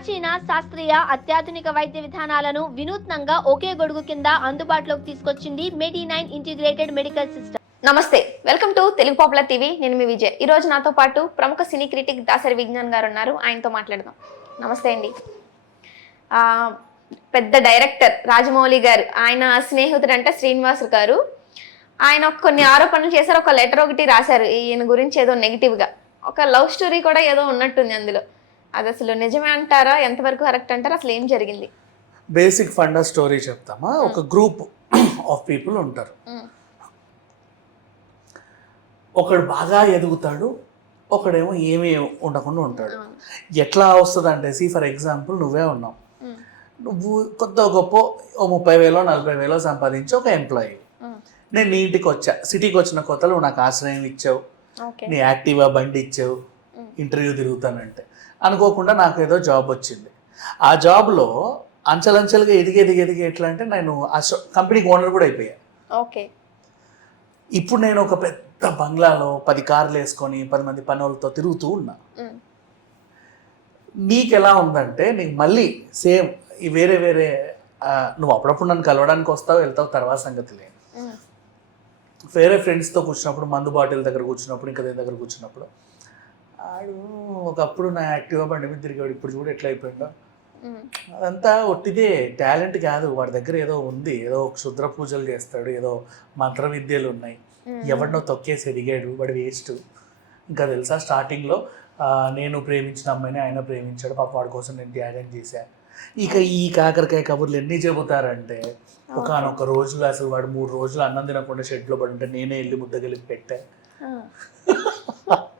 ప్రాచీన శాస్త్రీయ అత్యాధునిక వైద్య విధానాలను వినూత్నంగా ఒకే గొడుగు కింద అందుబాటులోకి తీసుకొచ్చింది Medi nine integrated medical system నమస్తే welcome to Telugu popular TV. నేను మీ విజయ్. ఈ రోజు నాతో పాటు ప్రముఖ సినీ క్రిటిక్ దాసరి విజ్ఞాన్ గారు ఉన్నారు. ఆయనతో మాట్లాడదాం. నమస్తే అండి. పెద్ద డైరెక్టర్ రాజమౌళి గారు ఆయన స్నేహితుడు అంటే శ్రీనివాస్ గారు. ఆయన కొన్ని ఆరోపణలు చేశారు. ఒక లెటర్ ఒకటి రాశారు. ఈయన గురించి ఏదో నెగిటివ్గా గా. ఒక లవ్ స్టోరీ కూడా ఏదో ఉన్నట్టుంది అందులో. అది అసలు నిజమే అంటారా? ఎంతవరకు కరెక్ట్ అంటారా? అసలు ఏం జరిగింది? బేసిక్ ఫండా స్టోరీ చెప్తామా? ఒక గ్రూప్ ఆఫ్ పీపుల్ ఉంటారు. ఒకడు బాగా ఎదుగుతాడు ఒకడేమో ఏమీ ఉండకుండా ఉంటాడు. ఎట్లా వస్తుంది అంటే సి ఫర్ ఎగ్జాంపుల్ నువ్వే ఉన్నావు. నువ్వు కొత్త గొప్ప ఓ ముప్పై వేలో నలభై వేలో సంపాదించి ఒక ఎంప్లాయీ. నేను నీ ఇంటికి వచ్చా. సిటీకి వచ్చిన కొత్తలో నాకు ఆశ్రయం ఇచ్చావు. నీ యాక్టివా బండి ఇచ్చావు. ఇంటర్వ్యూ తిరుగుతానంటే. అనుకోకుండా నాకు ఏదో జాబ్ వచ్చింది. ఆ జాబ్లో అంచెలంచెలుగా ఎదిగి ఎదిగి ఎదిగి ఎట్లా అంటే నేను ఆ కంపెనీకి ఓనర్ కూడా అయిపోయా. ఓకే. ఇప్పుడు నేను ఒక పెద్ద బంగ్లాలో పది కార్లు వేసుకొని పది మంది పనులతో తిరుగుతూ ఉన్నా. నీకు ఎలా ఉందంటే నీకు మళ్ళీ సేమ్ ఈ వేరే వేరే నువ్వు అప్పుడప్పుడు నన్ను కలవడానికి వస్తావు వెళ్తావు తర్వాత సంగతి లేదు. వేరే ఫ్రెండ్స్తో కూర్చున్నప్పుడు మందు బాటిల్ దగ్గర కూర్చున్నప్పుడు ఇంకా దేని దగ్గర కూర్చున్నప్పుడు ఆడు ఒకప్పుడు నా యాక్టివ్గా బండి మీద తిరిగాడు ఇప్పుడు చూడు ఎట్లా అయిపోయిందో. అదంతా ఒట్టిదే టాలెంట్ కాదు. వాడి దగ్గర ఏదో ఉంది ఏదో క్షుద్ర పూజలు చేస్తాడు ఏదో మంత్ర విద్యలు ఉన్నాయి ఎవరినో తొక్కేసి ఎదిగాడు వాడు వేస్ట్. ఇంకా తెలుసా స్టార్టింగ్లో? నేను ప్రేమించిన అమ్మాయిని ఆయన ప్రేమించాడు పాప వాడి కోసం నేను త్యాగం చేశా. ఇక ఈ కాకరకాయ కబుర్లు ఎన్ని చెబుతారంటే ఒకనొక రోజులో అసలు వాడు మూడు రోజులు అన్నం తినకుండా షెడ్లో పడి ఉంటే నేనే వెళ్ళి ముద్ద కలిపి పెట్టా. ఆ,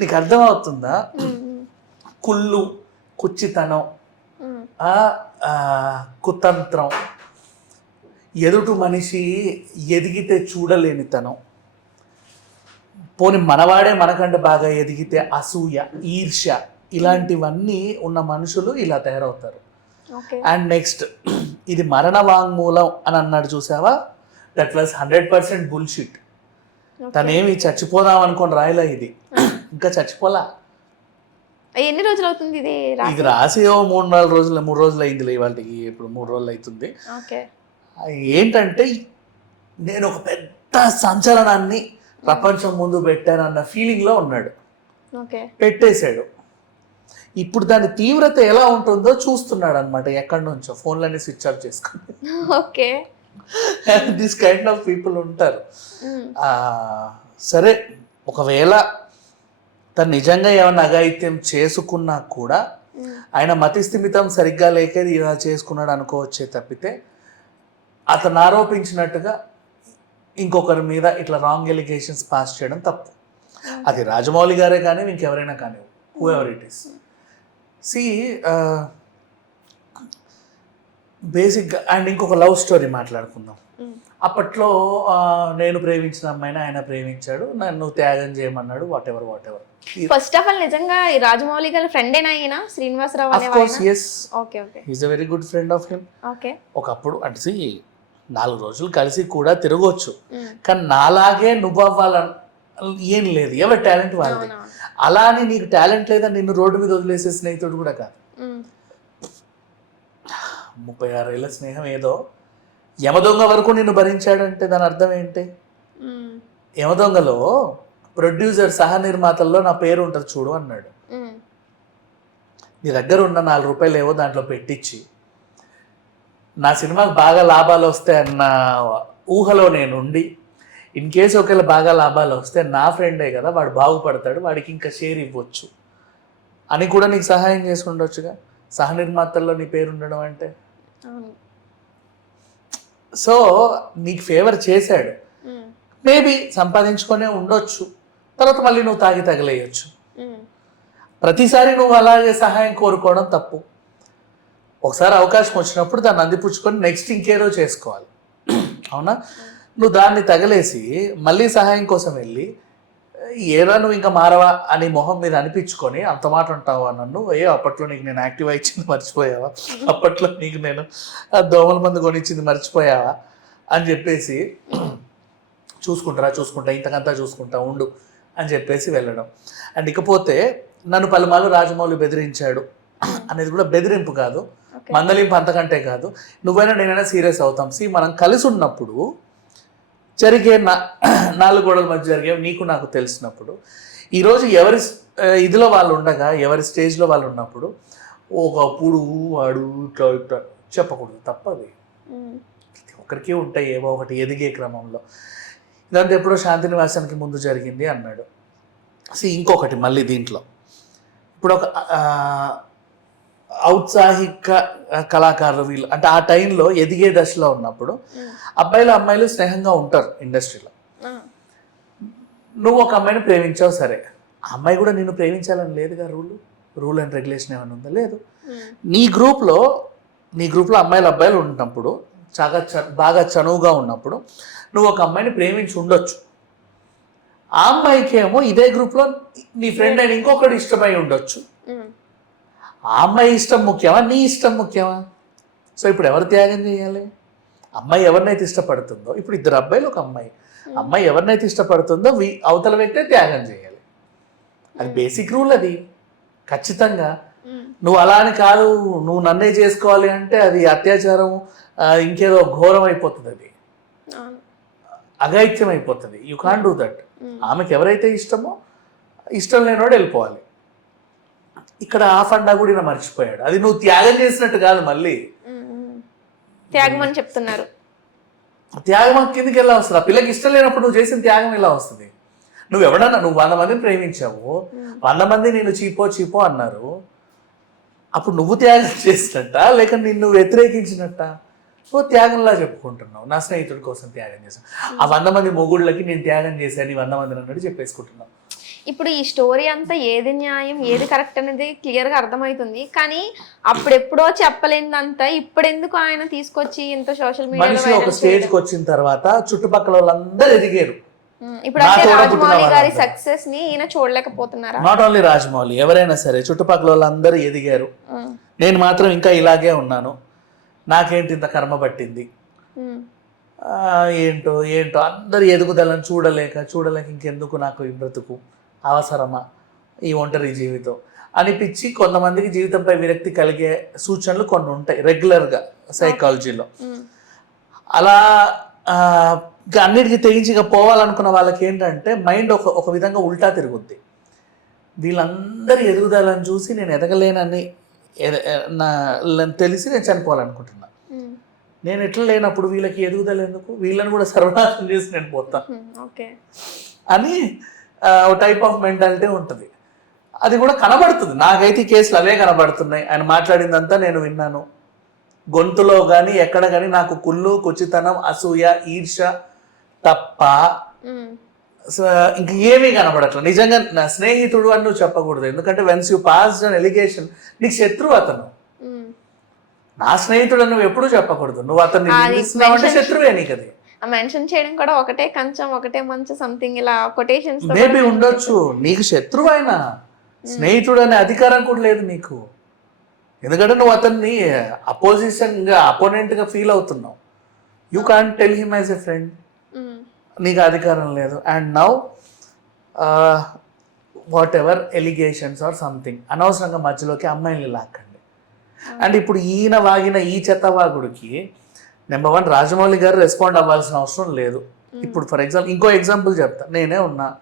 నీకు అర్థమవుతుందా? కుళ్ళు కుచ్చితనం కుతంత్రం. ఎదుటి మనిషి ఎదిగితే చూడలేనితనం. పోని మనవాడే మనకంటే బాగా ఎదిగితే అసూయ ఈర్ష్య ఇలాంటివన్నీ ఉన్న మనుషులు ఇలా తయారవుతారు. అండ్ నెక్స్ట్ ఇది మరణ వాంగ్మూలం అని అన్నాడు చూసావా? That was hundred percent bullshit. తనేమి చచ్చిపోదాం అనుకొని రాయలా ఇది. ఇంకా చచ్చిపోలా. ఎన్ని రోజులు అవుతుంది ఇది? ఇది రాసి మూడు నాలుగు రోజులు మూడు రోజులు అయింది ఇవాళకి ఇప్పుడు మూడు రోజులు అవుతుంది ఓకే. ఏంటంటే నేను ఒక పెద్ద సంచలనాన్ని ప్రపంచం ముందు పెట్టానన్న ఫీలింగ్లో ఉన్నాడు. ఓకే. పెట్టేశాడు. ఇప్పుడు దాని తీవ్రత ఎలా ఉంటుందో చూస్తున్నాడు అనమాట ఎక్కడి నుంచో. ఫోన్లన్నీ స్విచ్ ఆఫ్ చేసుకుని. Okay. This kind of people ఉంటారు. సరే ఒకవేళ తను నిజంగా ఏమైనా అఘాయిత్యం చేసుకున్నా కూడా ఆయన మతి స్థిమితం సరిగ్గా లేక ఇలా చేసుకున్నాడు అనుకోవచ్చే తప్పితే అతను ఆరోపించినట్టుగా ఇంకొకరి మీద ఇట్లా రాంగ్ ఎలిగేషన్స్ పాస్ చేయడం తప్పు. అది రాజమౌళి గారే కానీ ఇంకెవరైనా కానీ whoever it is see బేసిక్గా అండ్ ఇంకొక లవ్ స్టోరీ మాట్లాడుకుందాం. అప్పట్లో నేను ప్రేమించిన అమ్మాయిని ఆయన ప్రేమించాడు. నన్ను త్యాగం చేయమన్నాడు whatever whatever first of all నిజంగా ఈ రాజమౌళి గారి ఫ్రెండేనా ఈయన? Srinivasarao of course yes okay okay is a very good friend of him okay ఒకప్పుడు అంటే నాలుగు రోజులు కలిసి కూడా తిరగవచ్చు కానీ నాలాగే నువ్వు అవ్వాలని ఏం లేదు. ఎవరి టాలెంట్ వాళ్ళది. అలా అని నీకు టాలెంట్ లేదా? నిన్ను రోడ్డు మీద వదిలేసే స్నేహితుడు కూడా కాదు. ముప్పై ఆరేళ్ళ స్నేహం ఏదో యమదొంగ వరకు నిన్ను భరించాడంటే దాని అర్థం ఏంటి? యమదొంగలో ప్రొడ్యూసర్ సహ నిర్మాతల్లో నా పేరు ఉంటుంది చూడు అన్నాడు. నీ దగ్గర ఉన్న నాలుగు రూపాయలు ఏవో దాంట్లో పెట్టించి నా సినిమాకి బాగా లాభాలు వస్తాయి అన్న ఊహలో నేను ఉండి ఇన్ కేసు ఒకవేళ బాగా లాభాలు వస్తే నా ఫ్రెండే కదా వాడు బాగుపడతాడు వాడికి ఇంకా షేర్ ఇవ్వచ్చు. అని కూడా నీకు సహాయం చేసి ఉండొచ్చుగా సహ నిర్మాతల్లో నీ పేరు ఉండడం అంటే? సో నీకు ఫేవర్ చేశాడు. మేబీ సంపాదించుకొనే ఉండొచ్చు. తర్వాత మళ్ళీ నువ్వు తాగి తగిలేయచ్చు. ప్రతిసారి నువ్వు అలాగే సహాయం కోరుకోవడం తప్పు. ఒకసారి అవకాశం వచ్చినప్పుడు దాన్ని అందిపుచ్చుకొని నెక్స్ట్ ఇంకేదో చేసుకోవాలి. అవునా? నువ్వు దాన్ని తగలేసి మళ్ళీ సహాయం కోసం వెళ్ళి ఏరా నువ్వు ఇంకా మారవా అని మొహం మీద అనిపించుకొని అంత మాట అంటావా నన్ను? ఏ అప్పట్లో నీకు నేను యాక్టివ్ ఇచ్చింది మర్చిపోయావా? అప్పట్లో నీకు నేను దోమల మందు కొనిచ్చింది మర్చిపోయావా? అని చెప్పేసి చూసుకుంటారా చూసుకుంటా ఇంతకంతా చూసుకుంటా ఉండు అని చెప్పేసి వెళ్ళడం. అండ్ ఇకపోతే నన్ను పలుమార్లు రాజమౌళి బెదిరించాడు అనేది కూడా బెదిరింపు కాదు. మందలింపు అంతకంటే కాదు. నువ్వైనా నేనైనా సీరియస్ అవుతాం. సి మనం కలిసి ఉన్నప్పుడు జరిగే నా నాలుగు గోడల మధ్య జరిగే నీకు నాకు తెలిసినప్పుడు ఈరోజు ఎవరి ఇదిలో వాళ్ళు ఉండగా ఎవరి స్టేజ్లో వాళ్ళు ఉన్నప్పుడు ఒకప్పుడు వాడు ఇట్లా ఇట్లా చెప్పకూడదు తప్పది. ఒక్కరికి ఉంటాయి ఏవో ఒకటి ఎదిగే క్రమంలో. ఇదంతా ఎప్పుడో శాంతి నివాసానికి ముందు జరిగింది అన్నాడు. సో ఇంకొకటి మళ్ళీ దీంట్లో. ఇప్పుడు ఒక ఔత్సాహిక కళాకారులు వీళ్ళు. అంటే ఆ టైంలో ఎదిగే దశలో ఉన్నప్పుడు అబ్బాయిలు అమ్మాయిలు స్నేహంగా ఉంటారు ఇండస్ట్రీలో. నువ్వు ఒక అమ్మాయిని ప్రేమించావు సరే. ఆ అమ్మాయి కూడా నిన్ను ప్రేమించాలని లేదుగా రూల్? రూల్ అండ్ రెగ్యులేషన్ ఏమైనా ఉందా? లేదు. నీ గ్రూప్లో నీ గ్రూప్లో అమ్మాయిలు అబ్బాయిలు ఉన్నప్పుడు చాలా చ బాగా చనువుగా ఉన్నప్పుడు నువ్వు ఒక అమ్మాయిని ప్రేమించి ఉండొచ్చు. ఆ అమ్మాయికి ఏమో ఇదే గ్రూప్లో నీ ఫ్రెండ్ అయిన ఇంకొకటి ఇష్టమై ఉండొచ్చు. ఆ అమ్మాయి ఇష్టం ముఖ్యమా? నీ ఇష్టం ముఖ్యమా? సో ఇప్పుడు ఎవరు త్యాగం చేయాలి? అమ్మాయి ఎవరినైతే ఇష్టపడుతుందో ఇప్పుడు ఇద్దరు అబ్బాయిలు ఒక అమ్మాయి. అమ్మాయి ఎవరినైతే ఇష్టపడుతుందో వీ అవతల వ్యక్తే త్యాగం చేయాలి. అది బేసిక్ రూల్ అది. ఖచ్చితంగా. నువ్వు అలా అని కాదు నువ్వు నన్నే చేసుకోవాలి అంటే అది అత్యాచారం ఇంకేదో ఘోరం అయిపోతుంది అది. అఘాయిత్యం అయిపోతుంది. యూ కాన్ డూ దట్ ఆమెకి ఎవరైతే ఇష్టమో ఇష్టం లేనివాడు వెళ్ళిపోవాలి. ఇక్కడ ఆ ఫండా కూడా ఈయన మర్చిపోయాడు. అది నువ్వు త్యాగం చేసినట్టు కాదు మళ్ళీ. త్యాగం అని చెప్తున్నారు. త్యాగం కిందకి ఎలా వస్తుంది? ఆ పిల్లకి ఇష్టం లేనప్పుడు నువ్వు చేసిన త్యాగం ఎలా వస్తుంది? నువ్వు ఎవడన్నా నువ్వు వంద మందిని ప్రేమించావు. వంద మంది నేను చీపో చీపో అన్నారు. అప్పుడు నువ్వు త్యాగం చేసినట్ట? లేక నిన్ను వ్యతిరేకించినట్ట? నువ్వు త్యాగంలా చెప్పుకుంటున్నావు. నా స్నేహితుడి కోసం త్యాగం చేశాను ఆ వంద మంది మొగుళ్ళకి నేను త్యాగం చేశాను ఈ వంద మందిని అన్నట్టు చెప్పేసుకుంటున్నావు. ఇప్పుడు ఈ స్టోరీ అంతా ఏది న్యాయం ఏది కరెక్ట్ అనేది క్లియర్గా అర్థమవుతుంది. కానీ అప్పుడెప్పుడో చెప్పలేనిదంతా ఇప్పుడెందుకు ఆయన తీసుకొచ్చి ఇంత సోషల్ మనిషి ఒక స్టేజ్కి వచ్చిన తర్వాత చుట్టుపక్కల వాళ్ళందరూ ఎదిగారు. ఇప్పుడు అంటే రాజమౌళి గారి. సక్సెస్ని ఈయన చూడలేకపోతున్నారా? నాట్ ఓన్లీ రాజమౌళి ఎవరైనా సరే చుట్టుపక్కల వాళ్ళందరూ ఎదిగారు. నేను మాత్రం ఇంకా ఇలాగే ఉన్నాను. నాకేంటి ఇంత కర్మ పట్టింది? ఏంటో ఏంటో అందరి ఎదుగుదలను చూడలేక చూడలేక ఇంకెందుకు నాకు ఈ బ్రతుకు? అవసరమా ఈ ఒంటరి జీవితం? అనిపించి కొంతమందికి జీవితంపై విరక్తి కలిగే సూచనలు కొన్ని ఉంటాయి రెగ్యులర్గా సైకాలజీలో. అలా అన్నిటికీ తెగించి ఇక పోవాలనుకున్న వాళ్ళకి ఏంటంటే మైండ్ ఒక ఒక విధంగా ఉల్టా తిరుగుద్ది. వీళ్ళందరి ఎదుగుదలను చూసి నేను ఎదగలేనని ఎద- నా తెలిసి నేను చనిపోవాలనుకుంటున్నా. నేను ఎట్లా లేనప్పుడు వీళ్ళకి ఎదుగుదల ఎందుకు? వీళ్ళని కూడా సర్వనాశనం చేసి నేను పోతా. Um, okay. అని టైప్ ఆఫ్ మెంటాలిటీ ఉంటుంది. అది కూడా కనబడుతుంది. నాకైతే ఈ కేసులు అవే కనబడుతున్నాయి. ఆయన మాట్లాడిందంతా నేను విన్నాను. గొంతులో కానీ ఎక్కడ కానీ నాకు కుళ్ళు కుచితనం అసూయ ఈర్ష తప్ప ఇంక ఏమీ కనబడట్లేదు. నిజంగా నా స్నేహితుడు అని నువ్వు చెప్పకూడదు. ఎందుకంటే once you pass an allegation నీకు శత్రువు అతను. నా స్నేహితుడు అని నువ్వు ఎప్పుడూ చెప్పకూడదు. నువ్వు అతన్ని శత్రువే నీకు అది మెన్షన్ చేయడం కూడా ఒకటే కంచం ఒకటే మంచం సంథింగ్ ఇలా కొటేషన్స్ మేబీ ఉండొచ్చు. నీకు శత్రువు అయినా స్నేహితుడు అనే అధికారం కూడా లేదు నీకు. ఎందుకంటే నువ్వు అతన్ని అపోజిషన్గా అపోనెంట్గా ఫీల్ అవుతున్నావు. You can't tell him as a friend నీకు అధికారం లేదు. And now whatever allegations or something అనవసరంగా మధ్యలోకి అమ్మాయిల్ని లాక్కండి. అండ్ ఇప్పుడు ఈయన వాగిన ఈ చెత్తవాగుడికి number one Rajamouli garu respond అవ్వాల్సిన అవసరం లేదు. ఇప్పుడు ఫర్ ఎగ్జాంపుల్ ఇంకో ఎగ్జాంపుల్ చెప్తా. నేనే ఉన్నా.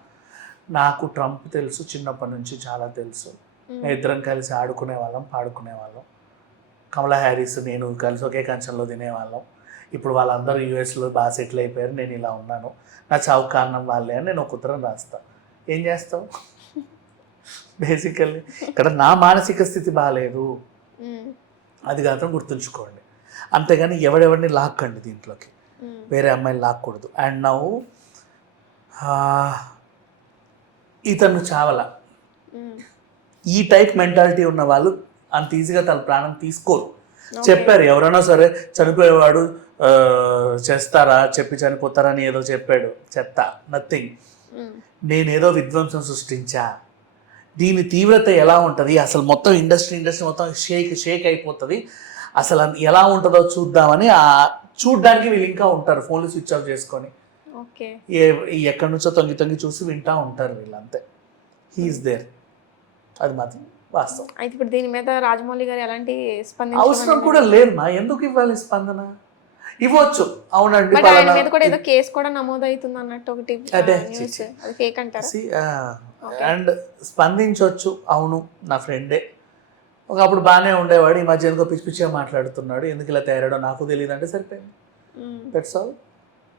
నాకు ట్రంప్ తెలుసు చిన్నప్పటి నుంచి చాలా తెలుసు. మేము ఇద్దరం కలిసి ఆడుకునే వాళ్ళం పాడుకునే వాళ్ళం. కమలా హ్యారిస్ నేను కలిసి ఒకే కంచంలో తినేవాళ్ళం. ఇప్పుడు వాళ్ళందరూ యూఎస్లో బాగా సెటిల్ అయిపోయారు నేను ఇలా ఉన్నాను. నా చావు కారణం వాళ్ళే అని నేను ఒక ఉత్తరం రాస్తా. ఏం చేస్తావు? బేసికల్లీ ఇక్కడ నా మానసిక స్థితి బాగాలేదు. అది మాత్రం గుర్తుంచుకోండి. అంతేగాని ఎవడెవరిని లాక్కండి దీంట్లోకి. వేరే అమ్మాయిని లాక్కూడదు. అండ్ నౌ ఇతను చావల. ఈ టైప్ మెంటాలిటీ ఉన్న వాళ్ళు అంత ఈజీగా తన ప్రాణం తీసుకోరు. చెప్పారు ఎవరైనా సరే చనిపోయేవాడు చేస్తారా చెప్పి చనిపోతారా అని ఏదో చెప్పాడు. చెత్త నథింగ్ నేనేదో విధ్వంసం సృష్టించా. దీని తీవ్రత ఎలా ఉంటుంది? అసలు మొత్తం ఇండస్ట్రీ ఇండస్ట్రీ మొత్తం షేక్ షేక్ అయిపోతుంది. అసలు ఎలా ఉంటుందో చూద్దామని ఆ చూడ్డానికి వీళ్ళు ఇంకా ఉంటారు ఫోన్లు స్విచ్ ఆఫ్ చేసుకొని. ఎక్కడి నుంచో తొంగి తొంగి చూసి వింటా ఉంటారు వీళ్ళు అంతే హీఈస్ దేర్ అది మాత్రం వాస్తవం. అయితే ఇప్పుడు దీని మీద రాజమౌళి గారు ఎలాంటి అవసరం స్పందించారు కూడా లేదు మా ఎందుకు ఇవ్వాలి స్పందన? ఇవ్వచ్చు. అవునండి ఆయన మీద కూడా ఏదో కేసు కూడా అన్నట్టు ఒకటి ఫేక్ అంటారా? అండ్ స్పందించవచ్చు అవును నా ఫ్రెండే ఒకప్పుడు బాగానే ఉండేవాడు ఈ మధ్య ఎందుకో పిచ్చి పిచ్చిగా మాట్లాడుతున్నాడు ఎందుకు ఇలా తయారాడో నాకు తెలియదు అంటే సరిపోయింది. దట్స్ ఆల్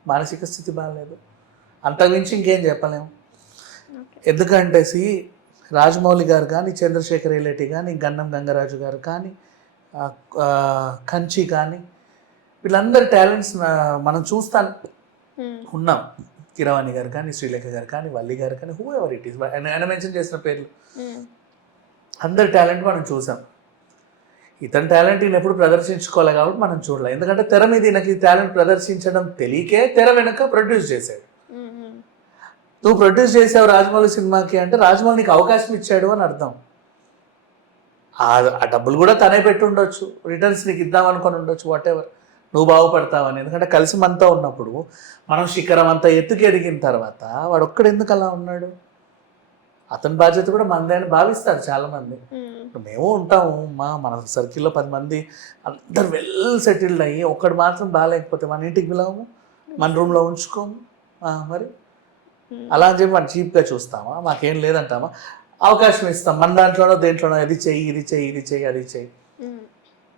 మానసిక స్థితి బాగాలేదు అంతకుమించి ఇంకేం చెప్పలేము. ఎందుకంటే సి రాజమౌళి గారు కానీ చంద్రశేఖర్ రెడ్డి కానీ గన్నం గంగరాజు గారు కానీ కంచి కానీ వీళ్ళందరి టాలెంట్స్ మనం చూస్తాను మ్మ్. ఉన్నాం కిరవాణి గారు కానీ శ్రీలేఖ గారు కానీ వల్లి గారు కానీ హూ ఎవర్ ఇట్ ఈస్ ఆయన మెన్షన్ చేసిన పేర్లు. అందరి టాలెంట్ మనం చూసాం. ఇతని టాలెంట్ ఈయన ఎప్పుడు ప్రదర్శించుకోవాలి కాబట్టి మనం చూడలే. ఎందుకంటే తెర మీద ఈయనకి టాలెంట్ ప్రదర్శించడం తెలియకే తెర వెనుక ప్రొడ్యూస్ చేశాడు. నువ్వు ప్రొడ్యూస్ చేసావు రాజమౌళి సినిమాకి అంటే రాజమౌళి నీకు అవకాశం ఇచ్చాడు అని అర్థం. ఆ డబ్బులు కూడా తనే పెట్టి ఉండొచ్చు. రిటర్న్స్ నీకు ఇద్దాం అనుకొని ఉండొచ్చు వాట్ ఎవర్ నువ్వు బాగుపడతావని ఎందుకంటే కలిసి మనతో ఉన్నప్పుడు మనం శిఖరం అంతా ఎత్తుకి ఎదిగిన తర్వాత వాడు ఒక్కడు ఎందుకు అలా ఉన్నాడు? అతని బాధ్యత కూడా మనదే అని భావిస్తారు చాలామంది. మ్మ్. ఇప్పుడు మేము ఉంటాము మా మన సర్కిల్లో పది మంది అందరు వెల్ సెటిల్డ్ అయ్యి ఒక్కడు మాత్రం బాగాలేకపోతే మన ఇంటికి పిలవము మన రూమ్లో ఉంచుకోము. మరి. అలా అని చెప్పి మనం చీప్గా చూస్తామా? మాకేం లేదంటామా? అవకాశం ఇస్తాం మన దాంట్లోనో దేంట్లోనో అది చెయ్యి ఇది చెయ్యి ఇది చెయ్యి అది చెయ్యి.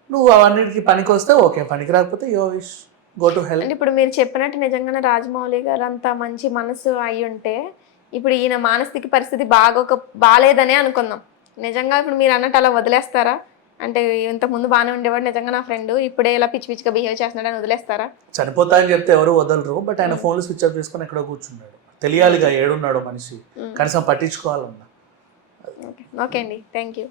నువ్వు అవన్నిటికి పనికి వస్తే ఓకే పనికి రాకపోతే యో విష్ గో టు హెల్ప్ ఇప్పుడు మీరు చెప్పినట్టు నిజంగానే రాజమౌళి గారు అంత మంచి మనసు అయి ఉంటే ఇప్పుడు ఈయన మానసిక పరిస్థితి బాగోక బాగాలేదనే అనుకుందాం. నిజంగా ఇప్పుడు మీరు అన్నట్టు అలా వదిలేస్తారా? అంటే ఇంత ముందు బాగానే ఉండేవాడు నిజంగా నా ఫ్రెండ్ ఇప్పుడే ఇలా పిచ్చి పిచ్చిగా బిహేవ్ చేస్తున్నాడని వదిలేస్తారా? చనిపోతా అని చెప్తే ఎవరు వదలరు బట్ ఆయన ఫోన్లు స్విచ్ ఆఫ్ చేసుకొని ఎక్కడో కూర్చున్నాడు. తెలియాలిగా ఏడున్నాడో మనిషి. కనీసం పట్టించుకోవాలన్నా. ఓకే. ఓకే అండి. Thank you